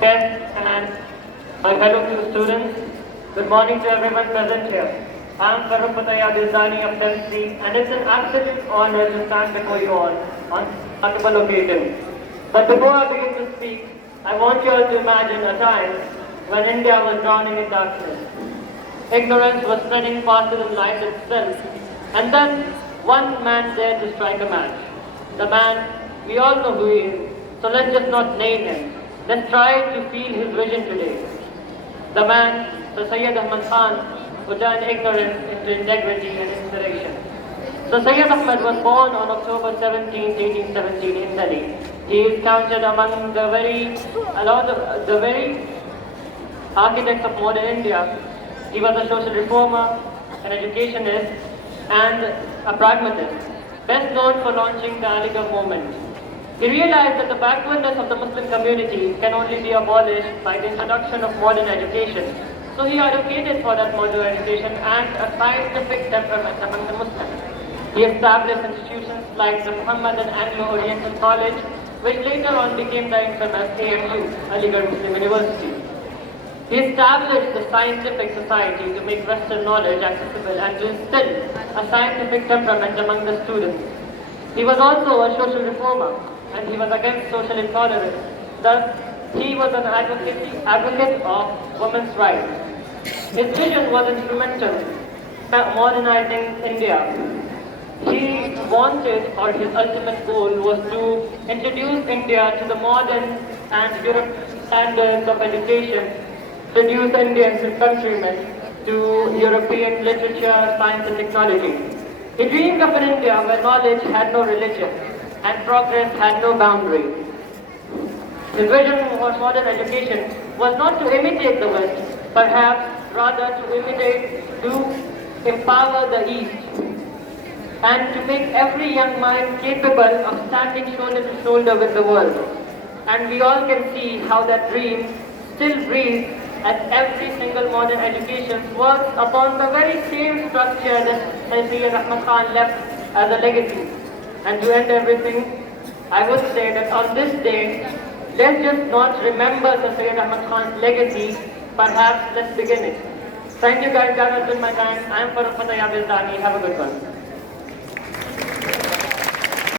guests and my fellow students. Good morning to everyone present here. I am Siwan of 10th C, and it's an absolute honor to stand before you all on this remarkable occasion. But before I begin to speak, I want you all to imagine a time when India was drowning in darkness. Ignorance was spreading faster than light itself, and then one man dared to strike a match. The man, we all know who he is, so let's just not name him. Let's try to feel his vision today. The man, Sir Syed Khan, who turned ignorance into integrity and inspiration. So Syed Ahmad was born on October 17, 1817 in Delhi. He is counted among the very architects of modern India. He was a social reformer, an educationist, and a pragmatist, best known for launching the Aligarh movement. He realized that the backwardness of the Muslim community can only be abolished by the introduction of modern education. So he advocated for that modern education and a scientific temperament among the Muslims. He established institutions like the Muhammad and Anglo-Oriental College, which later on became the infamous AMU, Aligarh Muslim University. He established the Scientific Society to make Western knowledge accessible and to instill a scientific temperament among the students. He was also a social reformer, and he was against social intolerance. Thus, he was an advocate of women's rights. His vision was instrumental in modernizing India. He wanted, or his ultimate goal was to introduce India to the modern and European standards of education, introduce Indians and countrymen to European literature, science and technology. He dreamed of an India where knowledge had no religion and progress had no boundary. His vision for modern education was not to imitate the West, perhaps rather to empower the East, and to make every young mind capable of standing shoulder to shoulder with the world. And we all can see how that dream still breathes as every single modern education works upon the very same structure that Syed Khan left as a legacy. And to end everything, I would say that on this day, let's just not remember the Syed Khan's legacy, perhaps let's begin it. Thank you guys, that has been my time. I am Farooq Fatayab Izdani. Have a good one.